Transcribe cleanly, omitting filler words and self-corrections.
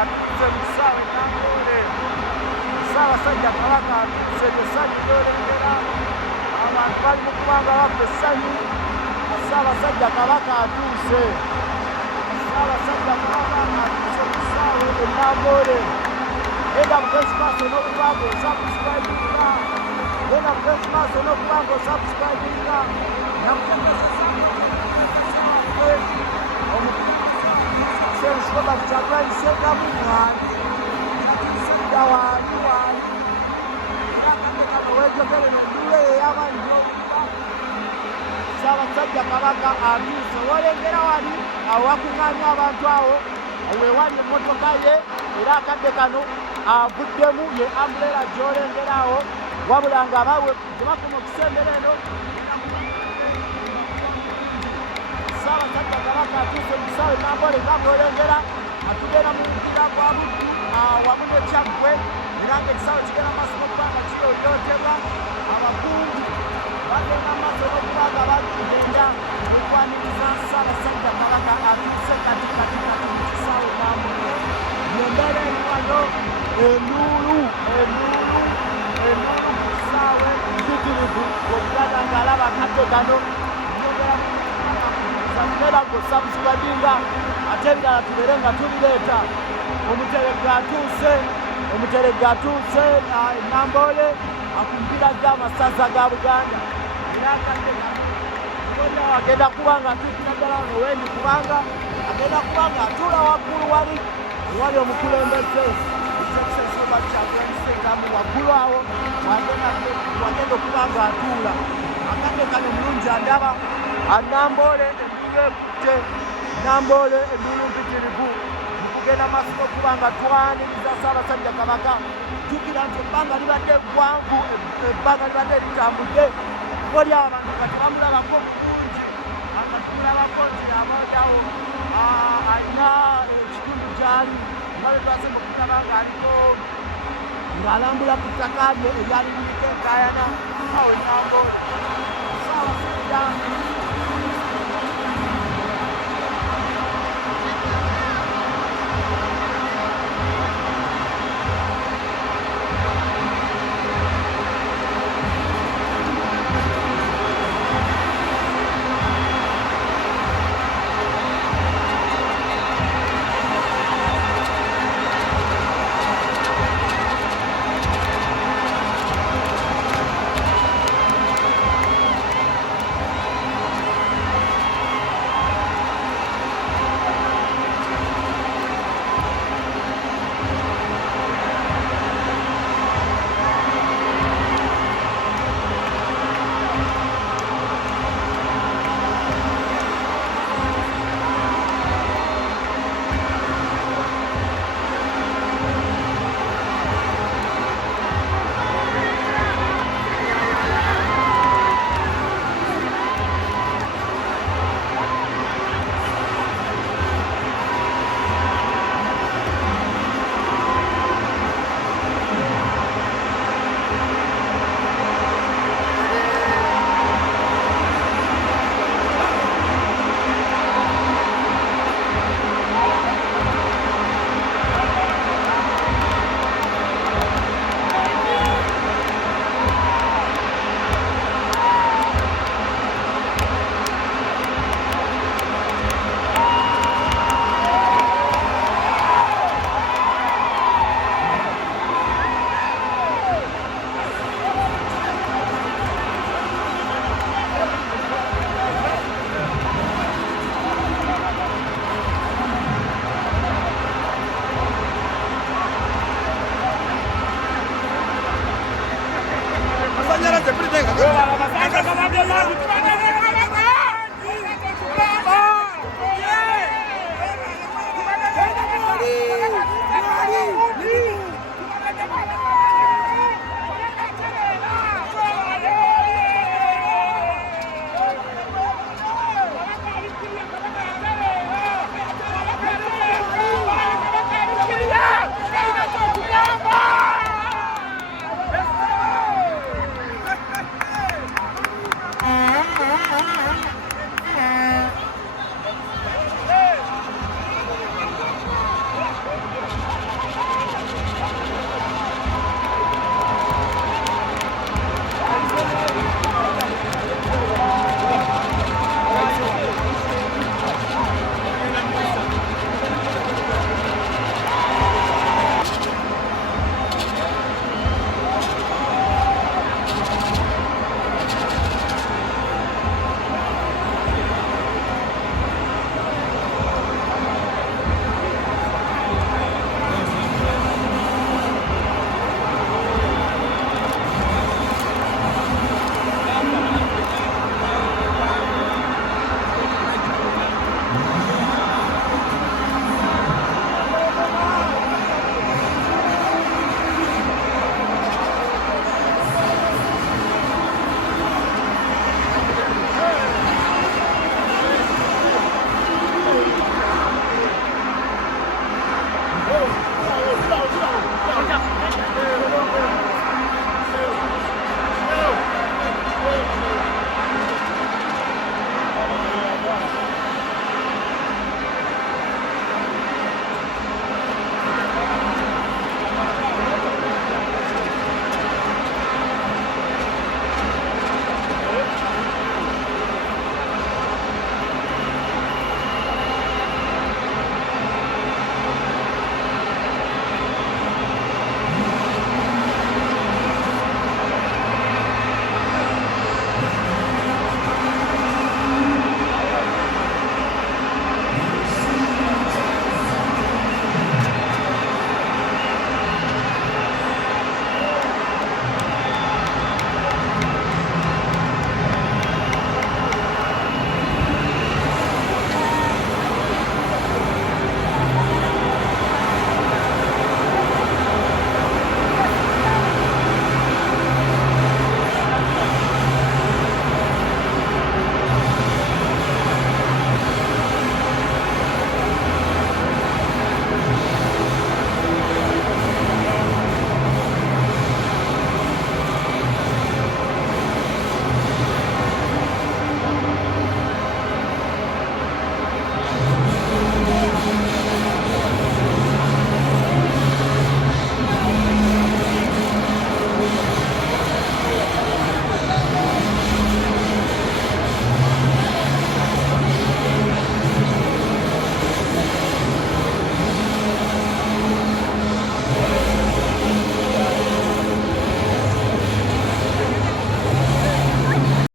atuuse mu ssaawa ennambule. Ssaabasajja Kabaka atuuse ly'essanyu ly'olengera. Abantu bali mu kubanga baffe essanyu. Ssaabasajja Kabaka atuuse. Ssaabasajja Kabaka atuuse mu ssaawa ennambule. Genda mu Krismasi n'okubanga osubscribinga. Genda mu Krismasi n'okubanga osubscribinga. Robert Kyagulanyi Ssentamu mwani musajja waani akadde kano weejogere nendula ey'amanyi Ssaabasajja Kabaka atuuse. Wolengera wali awo wakuŋŋaanya abantu awo weewali emmotoka ye era akadde kano avuddemu ye ambuleera gy'olengera awo wabula ng'abawe gyebakoma okusembera eno. Ssaabasajja Kabaka atuuse mu ssaawa ennambule nga bw'olengera atugenda mu mupiira gwa Buddu wamu ne Kyaggwe era ng'ekisaawe kigenda maaso n'okuba nga kiyooyootebwa. Abakungu bagenda maaso n'okuba nga bagenda okwaniriza Ssaabasajja Kabaka atuuse kati mu kisaawe ennambule. Embeera eri wano enduulu ku kisaawe mpitirivu okulaga ng'alaba akadde kano era ng'osubscribinga ate ebirala tubeere nga tubireeta. Omuteregga atuuse ennambule akumpiira gy'amasaza ga Buganda era akadde kano onawo agenda kuba nga atuukira ddala wano wendi kubanga agenda kuba nga atuula waggulu wali omukulembeze Robert Kyagulanyi Ssentamu waggulu awo wagenda okuba nga atuula. Akadde kano mulungi andaba Nambole enduulu ekutte. Nambole enduulu mpitirivu mukugenda maaso n'okuba nga twaniriza Ssaabasajja Kabaka. Jjukira nti ebbanga libadde ggwanvu, ebbanga libadde litambudde. Oli abantu kati bamulabako bulungi, akatumulabako nti abajawo alina ekitundu gy'ali nga twase mu kulaba ng'aliko ng'alambula ku ttaka lye eryali liriko enkaayana awo Nambole. Ssaabasajja